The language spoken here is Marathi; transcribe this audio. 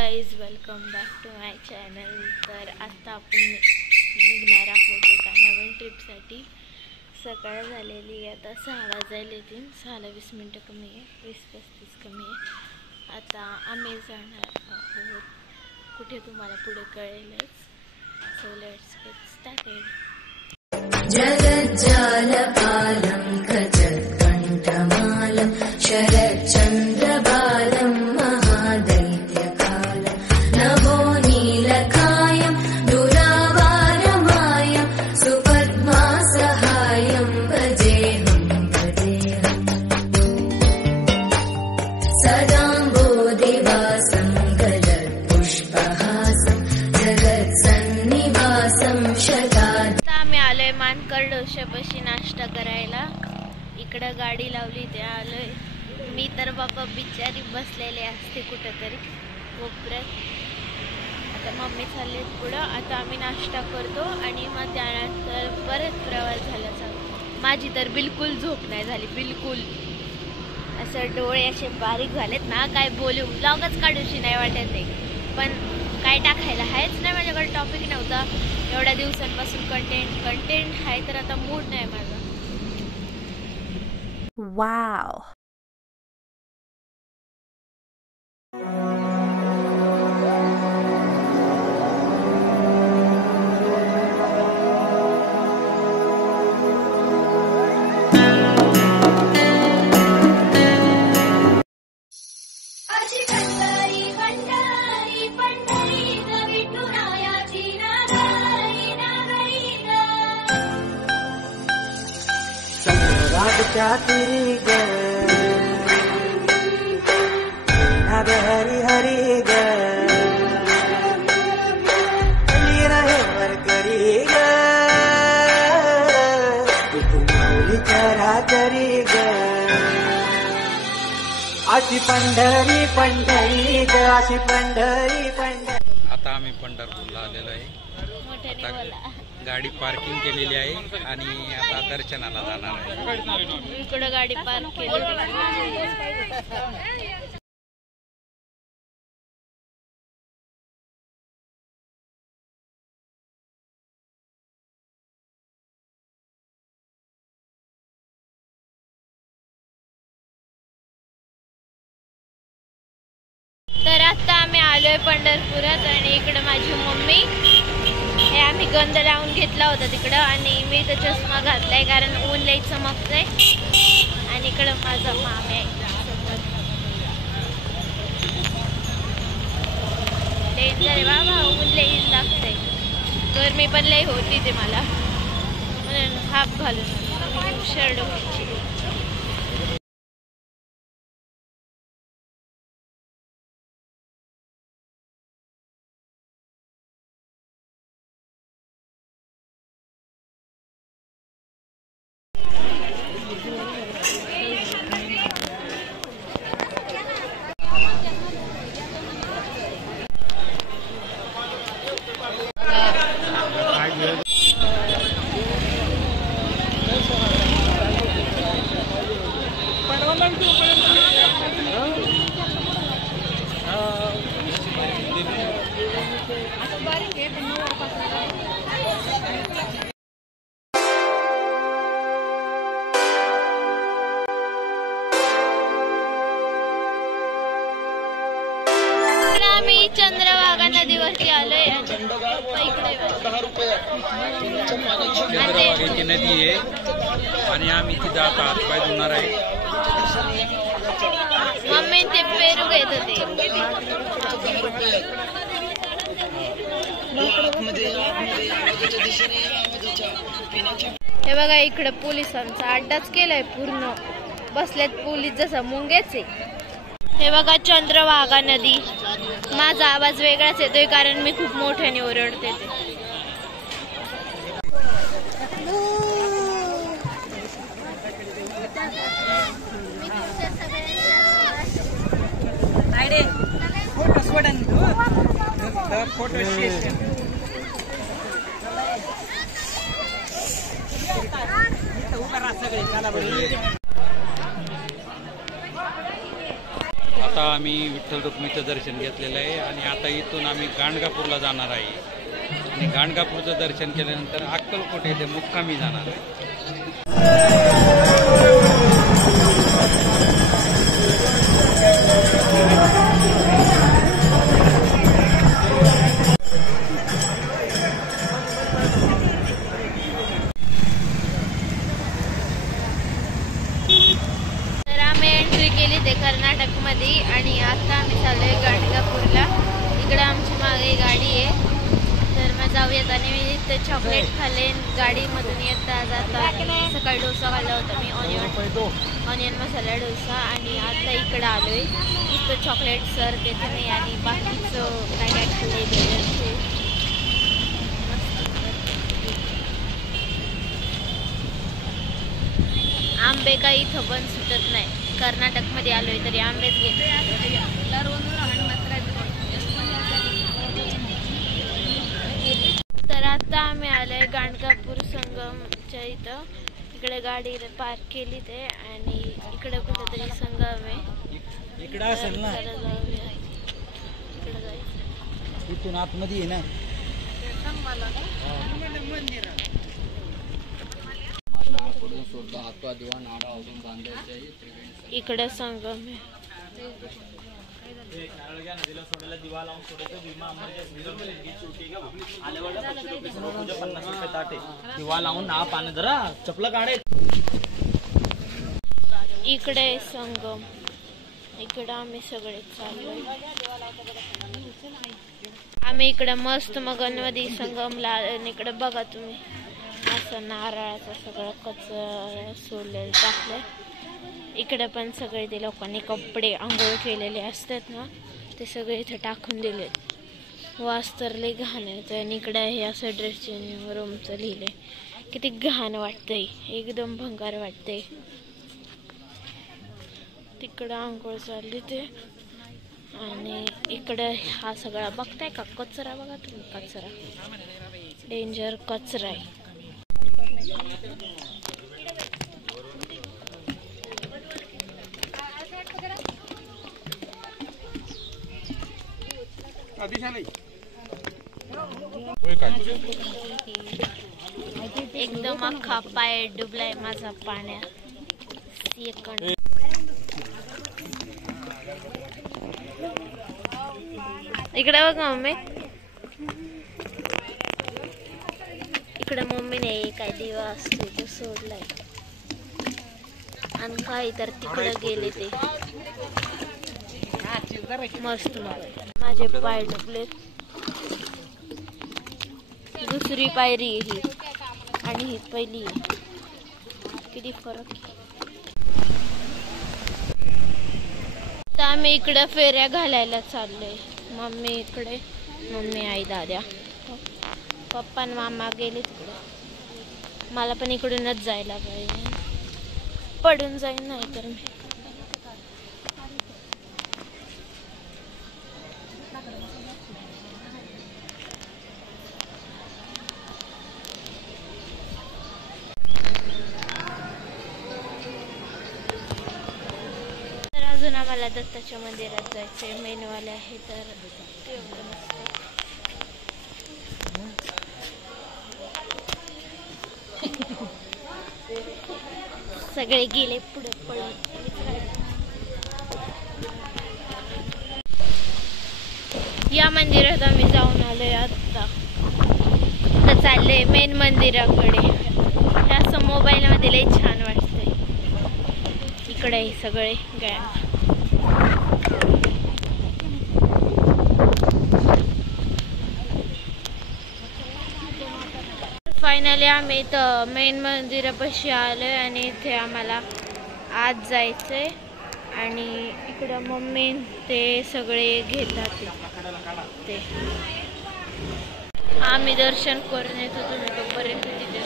Guys, welcome back to my channel. तर आता आपण निघणार आहोत एका नवीन ट्रिपसाठी. सकाळ झालेली आहे, आता 6 वाजायले. 6ला 20 मिनटं कमी आहे, 20-35 कमी आहे. आता आम्ही जाणार आहोत कुठे तुम्हाला पुढे कळेलच. So let's get started. जगज्जालपालं खचत्कण्ठमालं शरच्चन्द्रबालं महादैत्यकालं नभो नीलकायं दुरावारमायं सुपद्मासहायं भजेऽहं सदाम्बोधिवासं गलत्पुष्पहासं जगत्सन्निवासं शतात्. आलोय मानकर डोशापाशी नाश्ता करायला. इकडं गाडी लावली ते आलोय. मी तर बाबा बिचारी बसलेले असते कुठंतरी कोपऱ्यात. आता मम्मी चालले पुढं. आता आम्ही नाश्ता करतो आणि मग त्यानंतर परत प्रवास झाला चालू. माझी तर बिलकुल झोप नाही झाली, बिलकुल. असं डोळे असे बारीक झालेत ना, काय बोलू ब्लॉगच काढूशी नाही वाटत आहे. पण काय टाकायला आहेच नाही, माझ्याकडे टॉपिक नव्हता एवढ्या दिवसांपासून. कंटेंट आहे तर आता मूड नाही माझा. वाव. चातुरी ग हरी हरी ग रहे मरकरी ग माऊली चरा करी ग अशी पंढरी पंढरी ग अशी पंढरी पंढरी. आता आम्ही पंढरपूरला आलेलो आहे. गाडी पार्किंग केलेली आहे आणि आता दर्शनाला जाणार आहे. इकडे गाडी पार्क केली. तर आता आम्ही आलोय पंढरपुरात आणि इकडे माझी मम्मी. हे आम्ही गंध लावून घेतला होता तिकडं आणि मी तर चष्मा घातलाय कारण ऊन लई चमकतंय. आणि इकडं माझा मामे आहे. डेंजर आहे बाबा, ऊन लई लागतंय. गरमी पण लई होती ते मला, म्हणून हाफ घालून शर्ट घ्यायची. आम्ही चंद्रभागा नदीवरती आलोय. चंद्रभागेची नदी आहे आणि आम्ही तिथं आता हातपाय धुणार आहे. मम्मी ते पेरू घेत होते. हे बघा, इकडे पोलिसांचा अड्डाच केलाय पूर्ण. बसल्यात पोलीस जसं मुंगेच आहे. हे बघा चंद्रभागा नदी. माझा आवाज वेगळाच येतोय कारण मी खूप मोठ्याने ओरडते. आता आम्ही विठ्ठल रुक्मिणीचं दर्शन घेतलेलं आहे आणि आता इथून आम्ही गाणगापूरला जाणार आहे आणि गाणगापूरचं दर्शन केल्यानंतर अक्कलकोट येथे मुक्कामी जाणार आहे. ते कर्नाटकमध्ये आणि आता आम्ही चाललोय गाणगापूरला. इकडे आमची मागे गाडी आहे तर मग जाऊयात. आणि मी इथं चॉकलेट खाल्ले गाडीमधून येता जाता. सकाळी डोसा खाल्ला होता मी, ऑनियन मसाला डोसा. आणि आता इकडं आलोय. इथं चॉकलेट सर देते नाही आणि बाकीचं काय काय खाल्ले आंबे काही इथं पण सुटत नाही. कर्नाटकमध्ये आलोय तरी आंबेच घेतले. तर आता आम्ही आलोय गाणगापूर संगमच्या इथं. इकडे गाडी पार्क केली ते आणि इकडे कुठेतरी संगम आहे. इकडे असेल ना, इकडे जायचं. इथून आतमध्ये आहे ना. इकडे संगम आहे. इकडे संगम. इकडे आम्ही सगळे चाललोय. आम्ही इकडे मस्त मगनमध्ये संगमला. इकडे बघा तुम्ही असं नारळाचं सगळं कचरा सोडलेलं टाकलंय. इकडे पण सगळे ते लोकांनी कपडे आंघोळ केलेले असतात ना ते सगळे इथे टाकून दिलेत. वास तर लई घाण येतोय. आणि इकडे हे असं ड्रेस चेंजिंग रूमचं लिहिलंय. किती घाण वाटतंय, एकदम भंगार वाटतंय. तिकडं आंघोळ चालली ते. आणि इकडे हा सगळा बघताय का कचरा, बघा तुम्ही कचरा, डेंजर कचरा आहे. एकदम अख्खा पाय डुबलाय माझा पाण्यात. इकडे बघा मम्मी. इकडे मम्मीने काय दिवा असतो तो सोडलाय आणि काही तर तिकडे गेले ते मस्त. माझे पाय डुबलेत. दुसरी पायरी ही आणि ही पहिली. किती फरक. तर आम्ही इकडे फेऱ्या घालायला चाललोय. मम्मी इकडे, मम्मी आई दाद्या, पप्पा आणि मामा गेले तिकडे. मला पण इकडूनच जायला पाहिजे, पडून जाईन नाही तर मी. तर अजून आम्हाला दत्ताच्या मंदिरात जायचंय. मेनवाले आहे तर ते सगळे गेले पुढे पळून. या मंदिरात आम्ही जाऊन आलोय. आता चालले मेन मंदिराकडे. हे असं मोबाईल मध्ये लई छान वाटतंय. इकडे सगळे गँग. फायनली आम्ही इथं मेन मंदिरापाशी आलोय आणि इथे आम्हाला आत जायचंय. आणि इकडं मम्मी ते सगळे घेतात ते. आम्ही दर्शन करून येतो, तुम्ही तोपर्यंत तिथे